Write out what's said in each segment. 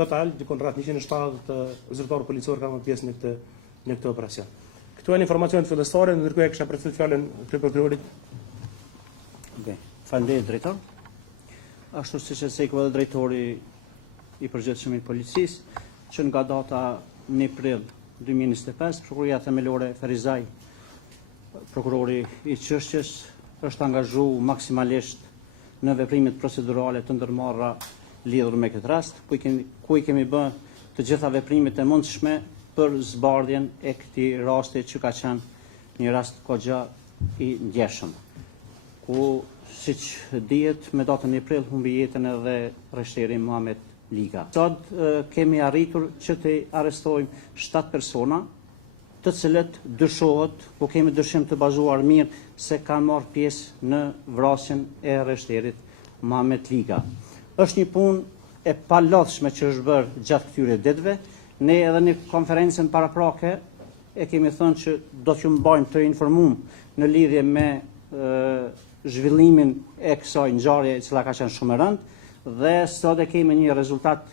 total dikon rreth 170 zyrtarë policor kanë marrë pjesë në këtë operacion. Këto janë informacionet fillestare, ndërkohë e kisha përcjell fjalën të prokurorit. Okej. Faleminderit drejtor. Ashtu siç e thekua edhe drejtori i përgjithshëm i policisë, që nga data 1 prill 2025, prokuroria themelore Ferizaj, prokurori i çështjes, është angazhuar maksimalisht në veprimet procedurale të ndërmarra lidhur me këtë rast, ku i kemi bërë të gjitha veprimet e mundshme për zbardhjen e këtij rasti që ka qenë një rast goxha i ndjeshëm, ku siç dihet me datën 1 prill humbi jetën edhe rreshteri Muhamet Liga. Sot kemi arritur që të arrestojmë 7 persona, të cilët dyshohet, po kemi dyshim të bazuar mirë se kanë marrë pjesë në vrasjen e rreshterit Muhamet Liga. Është një punë e palodhshme që është bërë gjatë këtyre ditëve. Ne edhe në konferencën paraprake e kemi thënë që do t'ju mbajmë të informuar në lidhje me zhvillimin e kësaj ngjarje e cila ka qenë shumë e rëndë, dhe sot e kemi një rezultat,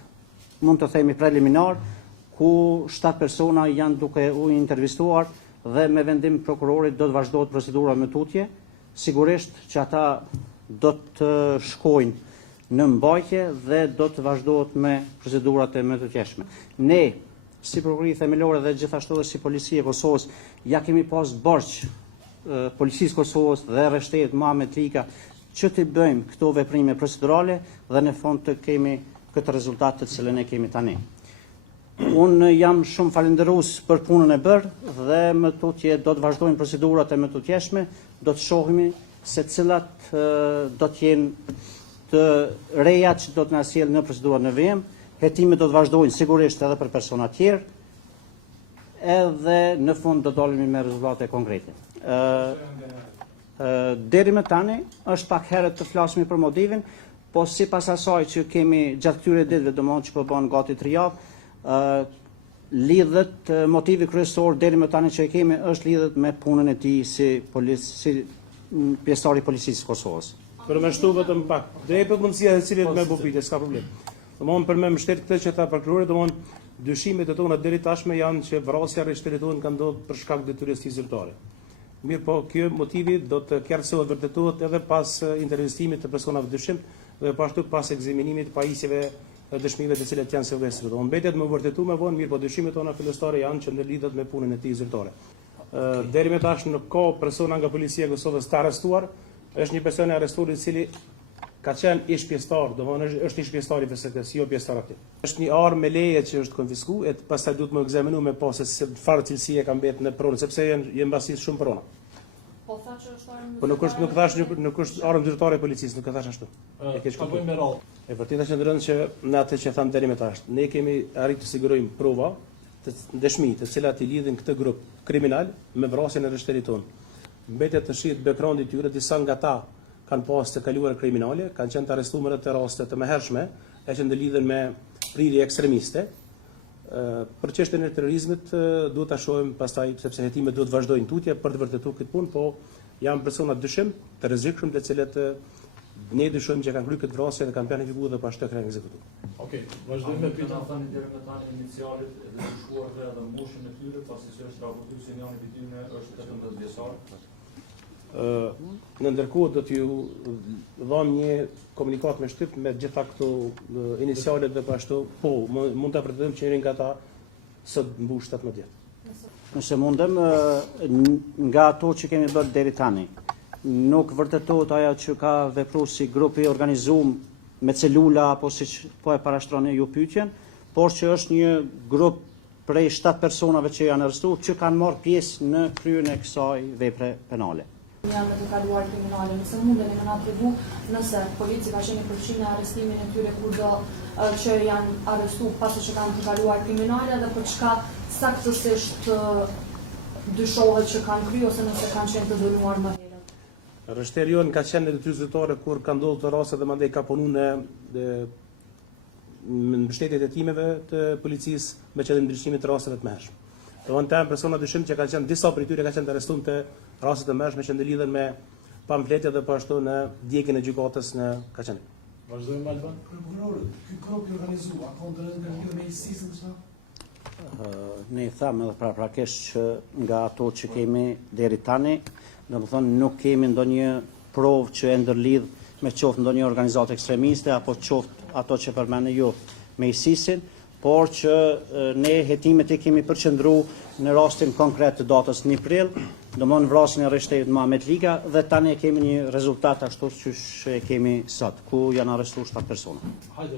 mund të themi preliminar, ku 7 persona janë duke u intervistuar dhe me vendim prokurorit do të vazhdohet procedura me tutje. Sigurisht që ata do të shkojnë në mbajtje dhe do të vazhdohet me procedurat e mëtutjeshme. Ne, si prokurori themelore dhe gjithashtu dhe si policia e Kosovës, ja kemi pas borxh policisë Kosovës dhe rreshterit Muhamet Liga që të bëjmë këto veprime procedurale dhe në fund të kemi këtë rezultat të cilën e kemi tani. Unë jam shumë falënderues për punën e bërë dhe më tutje do të vazhdojmë procedurat e mëtutjeshme, do të shohimi se cilat do të jenë të reja që do të na sjellë në procedurat në vijim. Hetimet do të vazhdojnë sigurisht edhe për persona tjerë, edhe në fund do dalemi me rezultate konkrete. Deri më tani është pak herët të flasmi për motivin, po sipas asaj që kemi gjatë këtyre ditëve, domethënë që po bën gati 3 javë, lidhet motivi kryesor deri më tani që e kemi është lidhet me punën e tij si pjesëtar i policisë së Kosovës. Për më shtu vetëm pak. Dhe për mundësia e cilit me bupite, s'ka problem. Domthonë për më mbështet këtë që tha prokurori, domthonë dyshimet e tona deri tashme janë që vrasja e rreshterit tonë ka ndodhur për shkak detyrës zyrtare. Mirë, po kjo motivi do të qartësohet vërtetohet edhe pas intervistimit të personave dyshim dhe pashtu pas ekzaminimit pajisjeve të dëshmive të cilat janë silvestër. Do mbetet më vërtetuar më vonë, mirë, po dyshimet tona fillestare janë që ndërlidhet me punën e tij zyrtare. Deri më tash nuk ka persona nga policia e Kosovës të arrestuar. Është një person i arrestuar i cili ka qenë ish pjesëtar, domethënë është ish pjesëtar i PSK-s, jo pjesëtar aktiv. Është një armë me leje që është konfiskuar, e pastaj duhet më ekzaminuar me pas se çfarë cilësie ka mbetë në pronë, sepse janë mbasisht shumë prona. Po tha që është armë. Po nuk është armë zyrtare e policisë, nuk e thash ashtu. E keq kuptuar. Me radhë. E vërtetë është ndërën që në atë që tham deri më tash, ne kemi arritur të sigurojmë prova të dëshmi të cilat i lidhin këtë grup kriminal me vrasjen e rreshterit tonë. Mbetet të shihet background-i i tyre, disa nga ta kanë pas të kaluar kriminale, kanë qenë të arrestuar në raste të mëhershme, e që ndëlidhen me prirje ekstremiste. Për çështjen e terrorizmit duhet ta shohim pastaj, sepse hetimet duhet vazhdojnë tutje për të vërtetuar këtë punë, po janë persona dyshim të rrezikshëm të cilët ne dyshojmë që kanë kryer këtë vrasje dhe kanë planifikuar dhe pas të kanë ekzekutuar. Okej, vazhdojmë me pyetjen. Thani deri më tani inicialit edhe shkuar edhe mbushjen e tyre, pasi që është raportuar se njëri prej tyre është 18 vjeçar. Në ndërkohë do t'ju dham një komunikat me shtyp me gjitha këto inicialet dhe pashtu, po, mund të pretendojmë që njëri nga ta sot mbush 17 vjet. Nëse mundem, nga ato që kemi bërë deri tani, nuk vërtetohet ajo që ka vepruar si grupi organizuar me celula apo siç po e parashtroni ju pyetjen, por që është një grup prej 7 personave që janë arrestuar që kanë marrë pjesë në kryen e kësaj vepre penale. Janë të kaluar kriminale, nëse mundeni më na tregu nëse policia ka qenë përfshirë në arrestimin e tyre kurdo që janë arrestuar pasi që kanë të kaluar kriminale dhe për çka saktësisht dyshohet që kanë kryer ose nëse kanë qenë të dënuar më herët. Rreshteri jonë ka qenë në detyrë zyrtare kur ka ndodhur të raste dhe mandej ka punuar në mbështetjet e timeve të policisë me qëllim ndryshimit të rasteve të mëhershme. Domthonë janë persona dyshim që kanë qenë disa prej tyre kanë qenë të arrestuar të raste të mëhershme që ndëlidhen me pamfletje dhe po ashtu në djegjen e gjykatës në Kaçanik. Vazhdojmë Alban. Prokurorët, ky krok i organizuar, ka ndërlidhje me ISIS-ën çfarë? Ne thamë edhe paraprakisht që nga ato që kemi deri tani, domethënë nuk kemi ndonjë provë që e ndërlidh me qoftë ndonjë organizatë ekstremiste apo qoftë ato që përmendën ju me ISIS-in, por që ne hetimet e kemi përqendruar në rastin konkret të datës 1 prill, domthonë vrasjen e arrestimit Muhamet Liga dhe tani kemi një rezultat ashtu siç e kemi sot, ku janë arrestuar 7 persona. Hajde